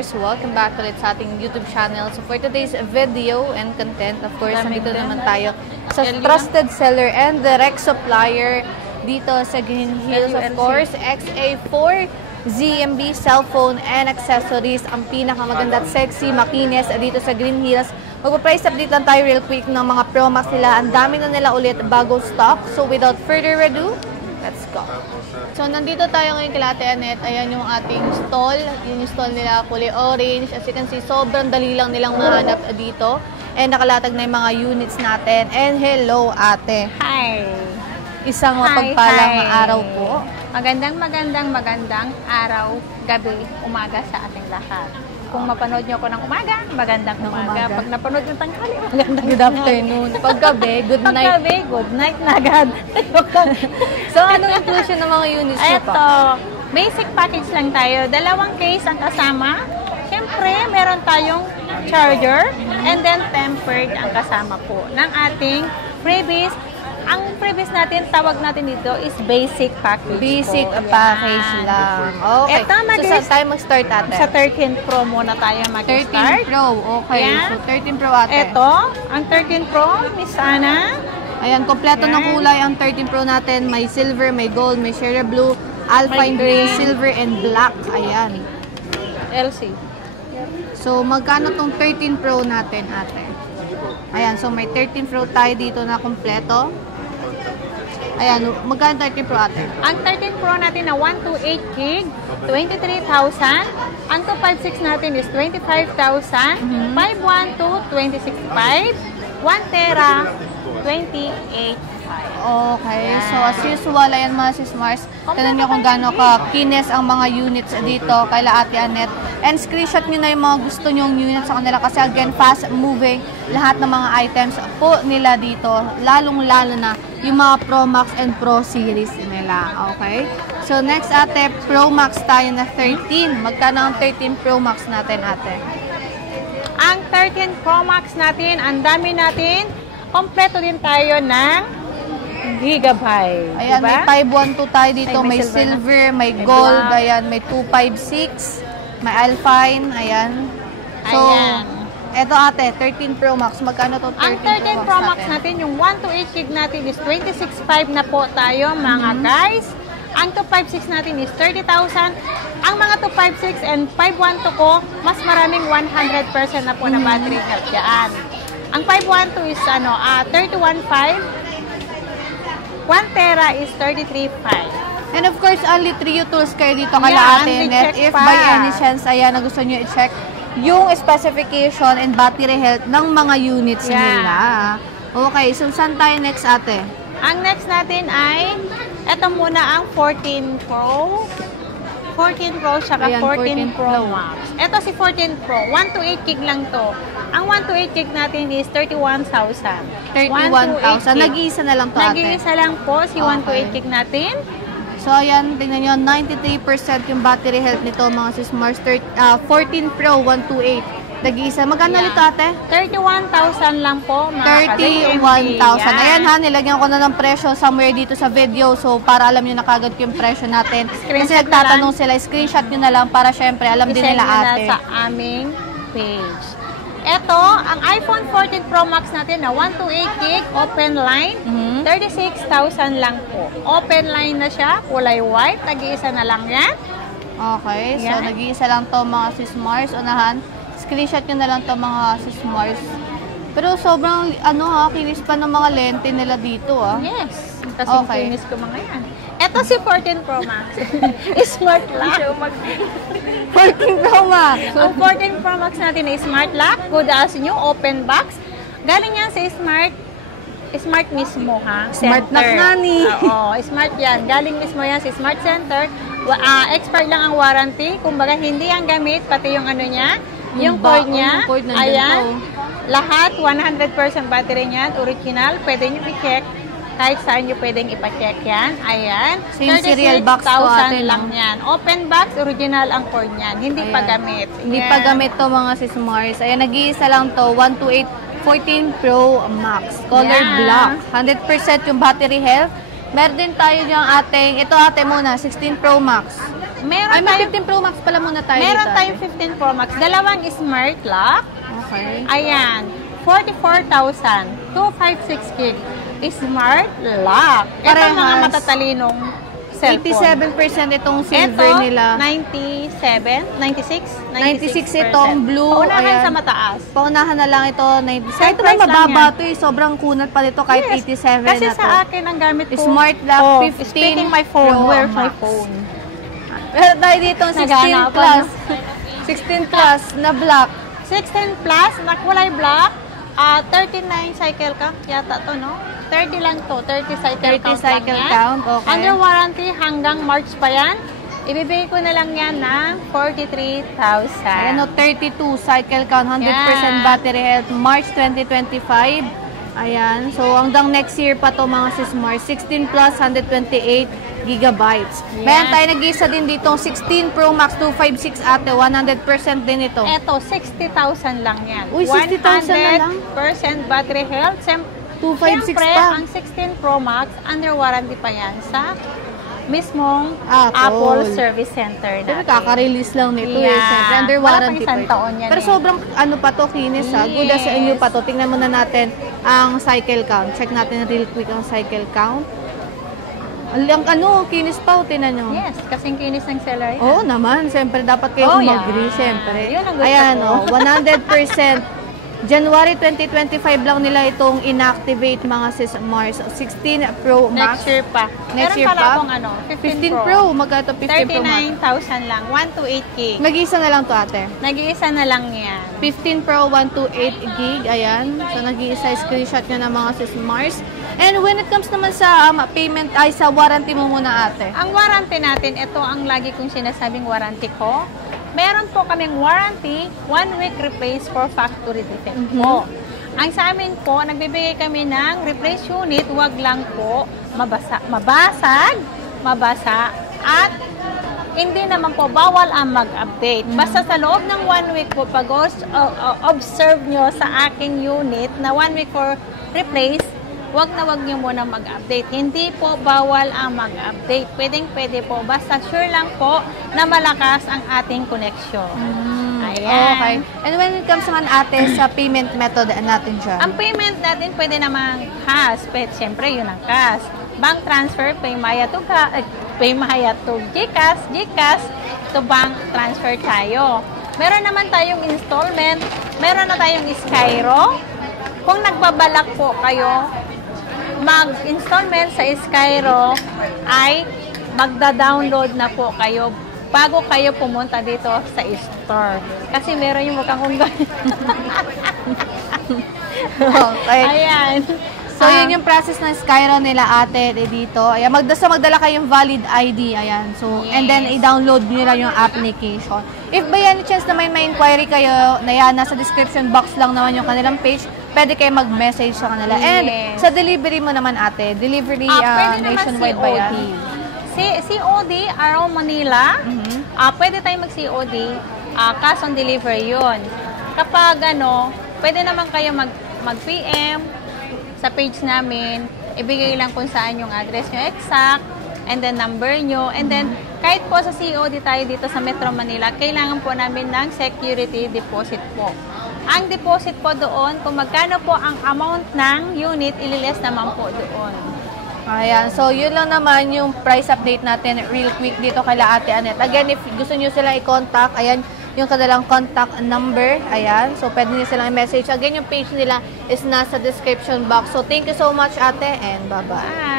Mars. Welcome back ulit sa ating YouTube channel. So for today's video and content, of course, nandito naman tayo sa trusted seller and direct supplier dito sa Green Hills. Of course, XA4 ZMB cellphone and accessories. Ang pinakamaganda at sexy, makinis dito sa Green Hills. Magpa-price update lang tayo real quick ng mga Pro Max nila. Ang dami na nila ulit bago stock. So without further ado, let's go. So, nandito tayo ngayon kay Ate Annette. Ayan yung ating stall. Yun yung stall nila, kulay orange. As you can see, sobrang dali lang nilang mahanap dito. And nakalatag na yung mga units natin. And hello, Ate. Hi! Isang mapagpalang araw po. Magandang araw, gabi, umaga sa ating lahat. Kung mapanood nyo ako ng umaga, magandang umaga. Pag napanood ng tanghali, magandang good afternoon. Pag gabi, good night. Pag gabi, good night na agad. So, anong inclusion ng mga units nyo pa? Ito, basic package lang tayo. 2 case ang kasama. Siyempre, meron tayong charger. And then, tempered ang kasama po ng ating freebies. Ang freebies natin, tawag natin dito is basic package. Basic package lang. Okay. Ito, so, saan tayo mag-start, Ate? Sa 13 Pro muna tayo mag-start. 13 Pro. Okay. Yan. So, 13 Pro, Ate. Ito, ang 13 Pro, Miss Ana. Ayan, kompleto ng kulay ang 13 Pro natin. May silver, may gold, may share blue, alpine green, silver, and black. Ayan. LC. So, magkano tong 13 Pro natin, Ate? Ayan, so may 13 Pro tayo dito na kompleto. Ayan, magkano 13 Pro, Ate? Ang 13 Pro natin na 128 gig, 23,000. Ang 256 natin is 25,000. 512, 26,500. 1 tera, 28,500. Okay, so as usual, ayan mga sis Mars, tanong nyo kung gaano ka-kines ang mga units dito kay Ate Annette. And screenshot nyo na yung mga gusto nyong units sa kanila kasi again, fast moving lahat ng mga items po nila dito, lalong-lalo na yung mga Pro Max and Pro Series nila. Okay? So next, Ate, Pro Max tayo na 13. Magkano ang 13 Pro Max natin, Ate? Ang 13 Pro Max natin, ang dami natin, kompleto din tayo ng gigabyte. Ayan, diba? may 512 tayo dito, Ay, may silver, may gold, black. ayan, may 256, may alpine, ayan. So, Ayan. eto, Ate, 13 Pro Max. Magkano to 13 Ang 13 Pro Max natin, yung 128 gig natin is 26,500 na po tayo, mga guys. Ang 256 natin is 30,000. Ang mga 256 and 512 ko, mas maraming 100% na po na battery health dyan. Ang 512 is 31,500. 1 tera is 33,500. And of course, only 3 tools kayo dito kala Yeah, Ate only Net. check If pa. by any chance, ayan, na gusto nyo i-check yung specification and battery health ng mga units Yeah. nila. Okay, so saan tayo next, Ate? Ang next natin ay, ito muna ang 14 Pro. 14 Pro, saka Ayan, 14 14 Pro Pro. Max. Ito si 14 Pro, 128 gig lang to. Ang 128 gig natin is 31,000. 31,000. Nag-iisa na lang to, Ate. Nag-iisa lang po si 128 gig natin. So, ayan, tingnan nyo, 93% yung battery health nito, mga sis Mars. 14 Pro, 128. Nag-iisa. Magkano ulit, Ate? 31,000 lang po, mga 31,000. Ayan ha, nilagyan ko na ng presyo somewhere dito sa video. So, para alam nyo na kagad yung presyo natin. Kasi Screenshot nagtatanong sila, screenshot nyo na lang para syempre alam din nila, Ate. sa aming page. Ito, ang iPhone 14 Pro Max natin na 128 gig, open line, 36,000 lang po. Open line na siya, kulay white, nag-iisa na lang yan. Okay, so Yan. nag-iisa lang to mga sis Mars. Unahan, screenshot nyo na lang to mga sis Mars. Pero sobrang, kinis pa ng mga lente nila dito, Yes, kasi Okay. kinis ko mga yan. Ito si 14 Pro Max. Smart lock. 14 Pro Max. Ang 14 Pro Max natin ay smart lock, good as new, open box. Galing yan sa Smart mismo, ha? Smart Center. lock nga ni. Oo, smart yan. Galing mismo yan sa Smart Center. Expert lang ang warranty. Kumbaga, hindi ang gamit, pati yung ano niya, yung cord niya. Yung cord nandyan Ayan. to. Lahat, 100% battery niyan, original. Pwede nyo i-check. Kahit saan nyo pwedeng ipa-check yan. Ayan. Same serial box to, 36,000 Ate, lang no? yan. Open box, original ang cord niyan. Hindi pa Ayan. gamit. Hindi Ayan. pa gamit to mga sis Mars. Ayan, nag-iisa lang to. 128 14 Pro Max. Color Yeah. black. 100% yung battery health. Meron din tayo diyang ating, ito ate muna, 16 Pro Max. Meron Ay, may tayong 15 Pro Max pala muna tayo Meron dito. tayong 15 Pro Max. Dalawang smart lock. Okay. Ayan. 44,000. 256 gig. Smart lock. Ito mga Parehas. matatalinong cellphone. 87% itong silver Ito, nila. 97, 96? 96 itong blue. Paunahan Ayan. sa mataas. Paunahan na lang ito, 96. Same Ito na price lang mababa yan. to eh. Sobrang kunat pa nito kahit Yes. 87 Kasi na to. sa akin, ang gamit ko. Smart lock, Oh, 15 speaking my phone, Pro where's my Max. phone? Meron tayo dito 16 Naghahanap plus. ako. 16 plus na black. 16 plus, na kulay black. 39 cycle count yata to, no? 30 lang to, 30 cycle 30 count cycle lang yan. count, okay. Under warranty hanggang March pa yan. Ibibigay ko na lang yan ng 43,000. Ayan o, 32 cycle count, 100% Yan. battery health, March 2025. Ayan, so hanggang next year pa to mga Sismar. 16 plus, 128 gigabytes. Yan. Meron tayo nag-isa din dito, 16 Pro Max 256 ate, 100% din ito. Eto, 60,000 lang yan. Uy, 60,000 na lang? 100% battery health. 256 Siyempre, pa. ang 16 Pro Max, under warranty pa yan sa mismong Apple. Apple Service Center Pero natin. kaka-release lang nito eh. Yeah. Siyempre, under Wala warranty pang isang pa ito. taon yan Pero eh. sobrang ano pa to, kinis ha. Good as sa inyo Yes. pa to. Tingnan muna natin ang cycle count. Check natin real quick ang cycle count. Ang ano, kinis pa, tinan nyo. Yes, kasing kinis ng seller yan. Oo naman, siyempre dapat kayo Oh, mag-agree, yan. siyempre. Yun ang gusto Ayan, ko. oh, 100%. January 2025 lang nila itong inactivate mga Sismars. 16 Pro Max. Next year pa. Next Meron year pala pa? akong 15 Pro. Magkano 15 Pro Max? 39,000 lang. 128 gig. Nag-iisa na lang to ate. Nag-iisa na lang yan. 15 Pro 128 gig. Ayan. So, nag-iisa screenshot nyo ng mga Sismars. And when it comes naman sa payment, ay sa warranty mo muna ate. Ang warranty natin, ito ang lagi kong sinasabing warranty ko. Meron po kaming warranty, 1 week replace for factory defect po. Ang sa amin po, nagbibigay kami ng replace unit, wag lang po mabasa, at hindi naman po bawal ang mag-update. Basta sa loob ng 1 week po, pag observe nyo sa aking unit na 1 week for replace, wag nyo muna mag-update. Hindi po bawal ang mag-update. Pwede po. Basta sure lang po na malakas ang ating connection. Ayan. Okay. And when it comes naman ate sa payment method natin dyan. Ang payment natin pwede namang cash. Siyempre, yun ang cash. Bank transfer, Paymaya to GCash to bank transfer tayo. Meron naman tayong installment. Meron na tayong Skyro. Kung nagbabalak po kayo mag-installment sa Skyro, ay magda-download na po kayo bago kayo pumunta dito sa store. Kasi meron yung mukhang kung Okay. Ayan. So, yun yung process ng Skyro nila ate dito. Ayan, magdala kayong valid ID. Ayan. So, and then i-download nila yung application. If by any chance na may inquiry kayo, na yan, nasa description box lang naman yung kanilang page, pwede kayo mag-message sa kanila. And sa delivery mo naman ate, delivery pwede naman nationwide ba yan? COD, Araw Manila. Pwede tayo mag-COD. Cash on delivery yun. Kapag pwede naman kayo mag-PM sa page namin. Ibigay lang kung saan yung address nyo exact, and then number nyo. And then, kahit po sa COD tayo dito sa Metro Manila, kailangan po namin ng security deposit po. Ang deposit po doon, kung magkano po ang amount ng unit, ililes naman po doon. Ayan. So, yun lang naman yung price update natin real quick dito kay Ate Annette. Again, if gusto nyo silang i-contact, ayan, yung kanilang contact number. Ayan. So, pwede nyo silang i-message. Again, yung page nila is nasa description box. So, thank you so much, ate, and bye-bye. Bye!